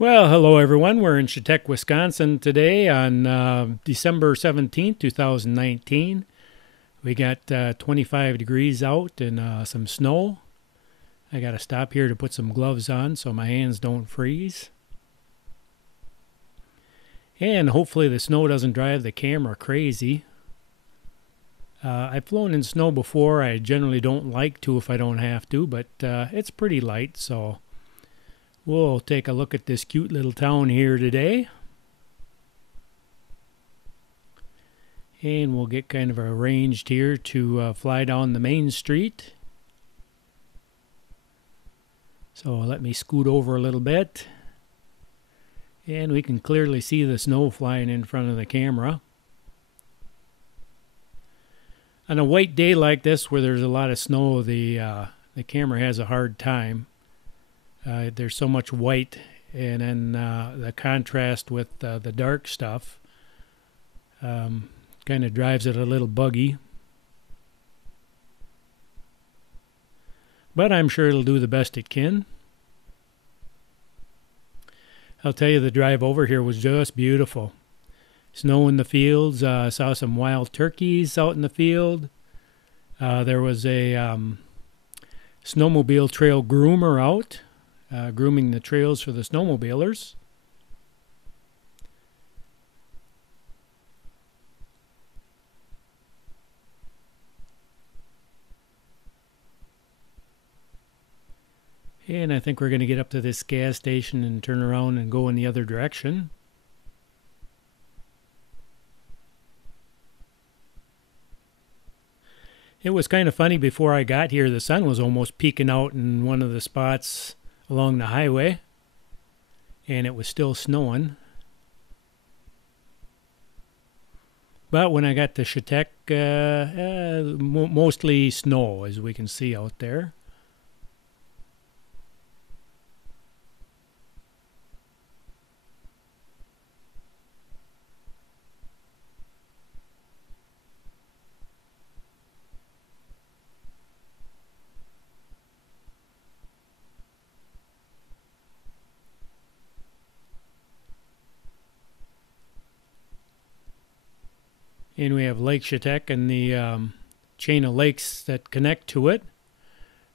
Well, hello everyone. We're in Chetek, Wisconsin today on December 17th, 2019. We got 25 degrees out and some snow. I got to stop here to put some gloves on so my hands don't freeze. And hopefully the snow doesn't drive the camera crazy. I've flown in snow before. I generally don't like to if I don't have to, but it's pretty light, so we'll take a look at this cute little town here today. And we'll get kind of arranged here to fly down the main street. So let me scoot over a little bit. And we can clearly see the snow flying in front of the camera. On a white day like this where there's a lot of snow, the camera has a hard time. There's so much white, and then the contrast with the dark stuff kind of drives it a little buggy. But I'm sure it'll do the best it can. I'll tell you, the drive over here was just beautiful. Snow in the fields. Saw some wild turkeys out in the field. There was a snowmobile trail groomer out, grooming the trails for the snowmobilers. And I think we're going to get up to this gas station and turn around and go in the other direction. It was kind of funny before I got here. The sun was almost peeking out in one of the spots along the highway, and it was still snowing. But when I got to Chetek, mostly snow, as we can see out there. And we have Lake Chetek and the chain of lakes that connect to it.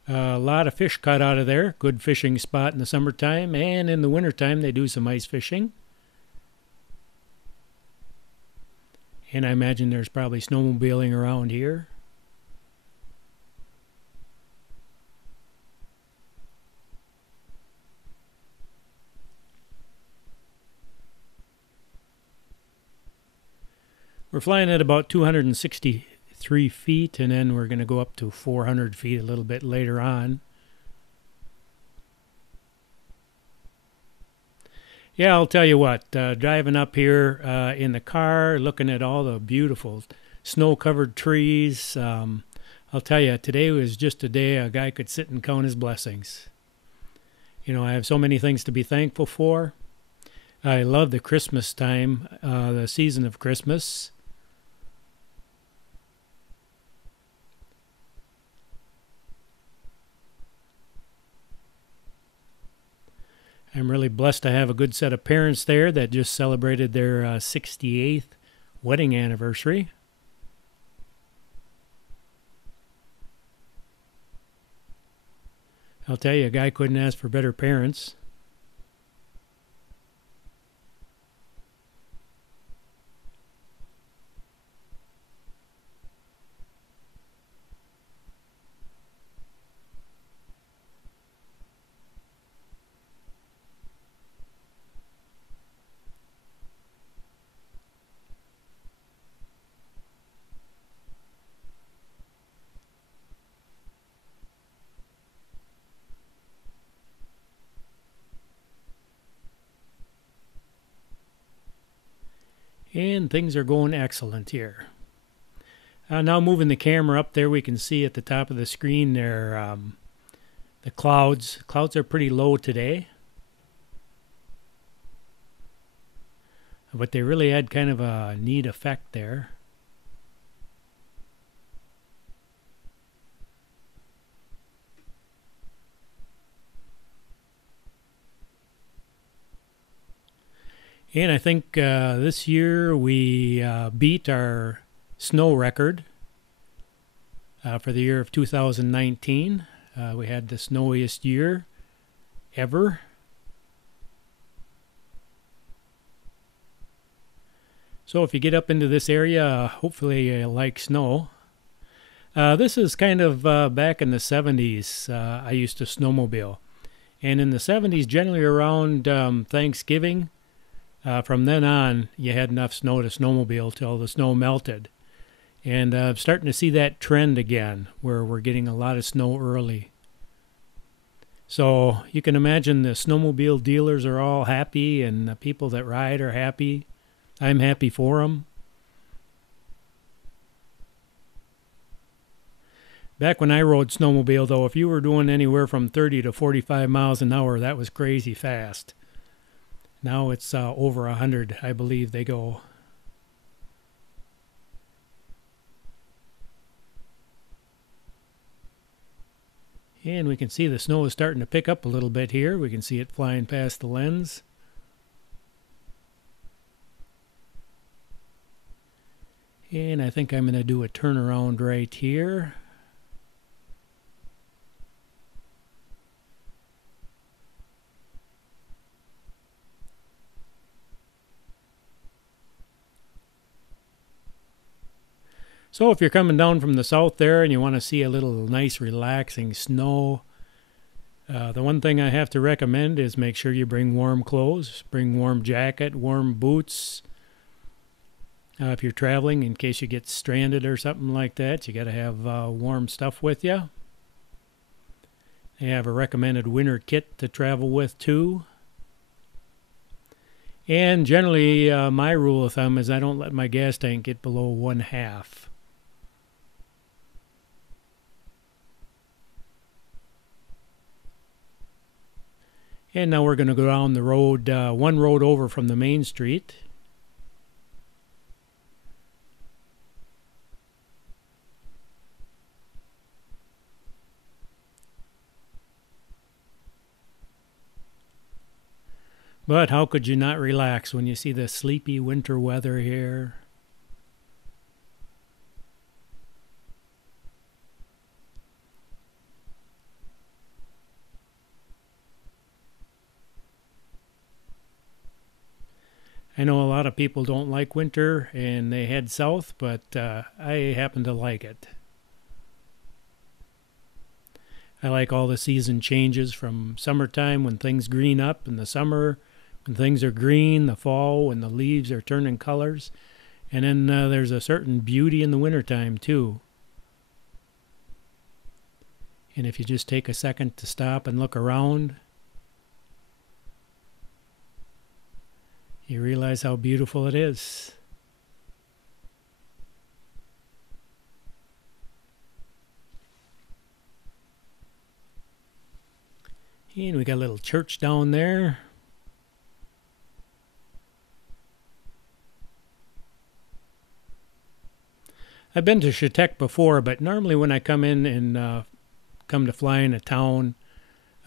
A lot of fish caught out of there. Good fishing spot in the summertime, and in the wintertime they do some ice fishing. And I imagine there's probably snowmobiling around here. We're flying at about 263 feet, and then we're going to go up to 400 feet a little bit later on. Yeah, I'll tell you what, driving up here in the car, looking at all the beautiful snow-covered trees, I'll tell you, today was just a day a guy could sit and count his blessings. You know, I have so many things to be thankful for. I love the Christmas time, the season of Christmas. I'm really blessed to have a good set of parents there that just celebrated their 68th wedding anniversary. I'll tell you, a guy couldn't ask for better parents. And things are going excellent here. Now moving the camera up there, we can see at the top of the screen there the clouds. Clouds are pretty low today, but they really had kind of a neat effect there. And I think this year we beat our snow record for the year of 2019. We had the snowiest year ever. So if you get up into this area, hopefully you like snow. This is kind of back in the 70s. I used to snowmobile. And in the 70s, generally around Thanksgiving, from then on, you had enough snow to snowmobile till the snow melted. And I'm starting to see that trend again, where we're getting a lot of snow early. So you can imagine the snowmobile dealers are all happy, and the people that ride are happy. I'm happy for them. Back when I rode snowmobile, though, if you were doing anywhere from 30 to 45 miles an hour, that was crazy fast. Now it's over 100, I believe they go. And we can see the snow is starting to pick up a little bit here. We can see it flying past the lens. And I think I'm going to do a turnaround right here. So if you're coming down from the south there and you want to see a little nice relaxing snow, the one thing I have to recommend is make sure you bring warm clothes, bring warm jacket, warm boots. If you're traveling, in case you get stranded or something like that, you got to have warm stuff with you. They have a recommended winter kit to travel with too. And generally, my rule of thumb is I don't let my gas tank get below 1/2. And now we're going to go down the road, one road over from the main street. But how could you not relax when you see the sleepy winter weather here? I know a lot of people don't like winter and they head south, but I happen to like it. I like all the season changes from summertime when things green up in the summer, when things are green, the fall when the leaves are turning colors, and then there's a certain beauty in the wintertime too. And if you just take a second to stop and look around, you realize how beautiful it is. And we got a little church down there. I've been to Chetek before, but normally when I come in and come to fly in a town,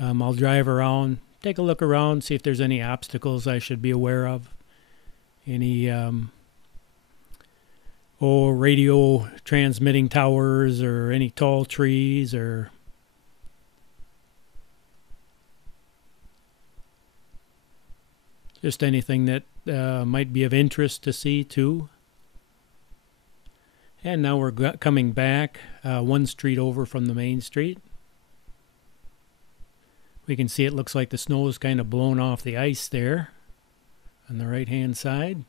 I'll drive around, take a look around, see if there's any obstacles I should be aware of. Any radio transmitting towers or any tall trees or just anything that might be of interest to see too. And now we're coming back one street over from the main street. We can see it looks like the snow is kind of blown off the ice there on the right hand side.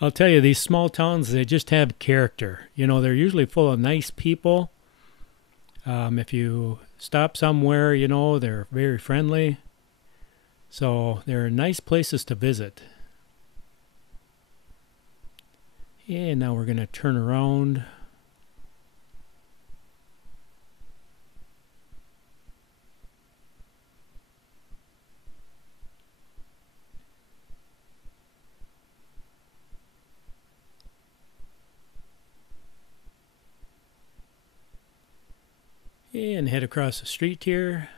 I'll tell you, these small towns, they just have character. You know, they're usually full of nice people. If you stop somewhere, you know, they're very friendly. So they're nice places to visit. And now we're going to turn around. And head across the street here.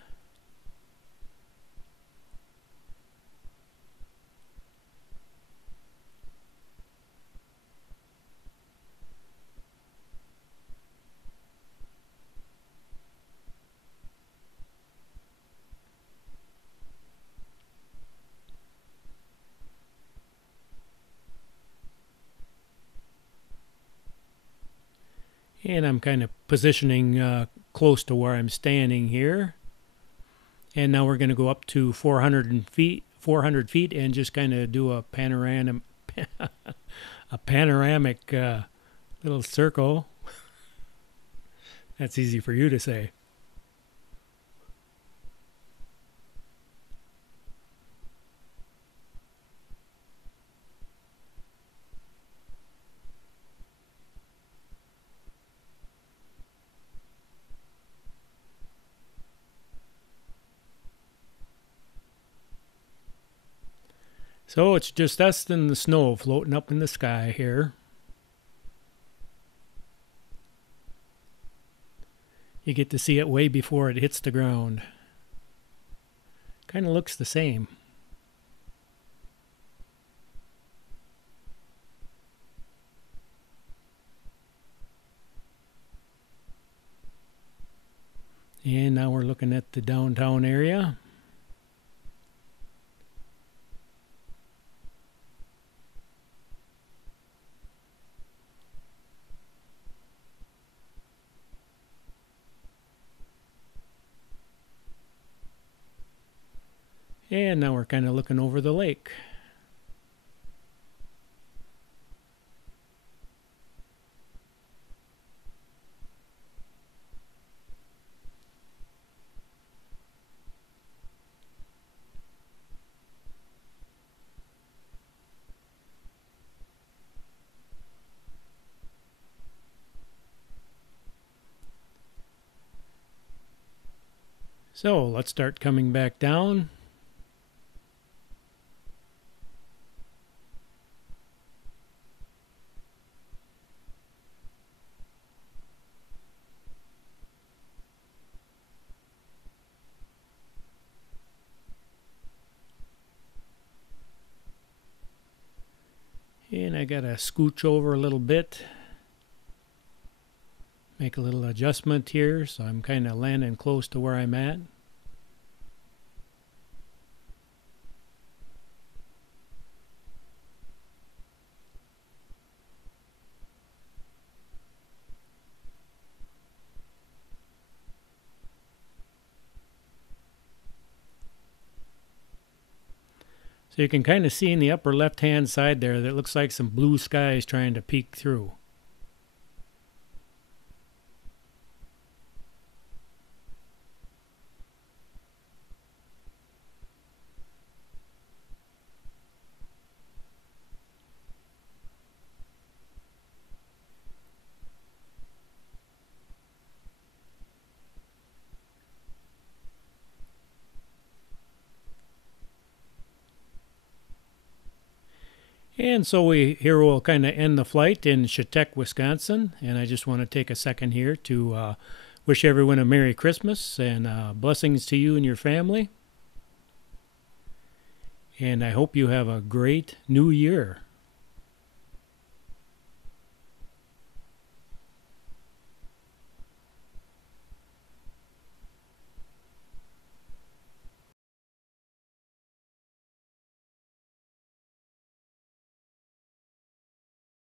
And I'm kind of positioning close to where I'm standing here. And now we're going to go up to 400 feet, and just kind of do a panoramic little circle. That's easy for you to say. So it's just us and the snow floating up in the sky here. You get to see it way before it hits the ground. Kind of looks the same. And now we're looking at the downtown area. And now we're kind of looking over the lake. So let's start coming back down. And I gotta scooch over a little bit. Make a little adjustment here, so I'm kind of landing close to where I'm at. So you can kind of see in the upper left-hand side there that looks like some blue skies trying to peek through. And so we'll kind of end the flight in Chetek, Wisconsin. And I just want to take a second here to wish everyone a Merry Christmas and blessings to you and your family. And I hope you have a great new year.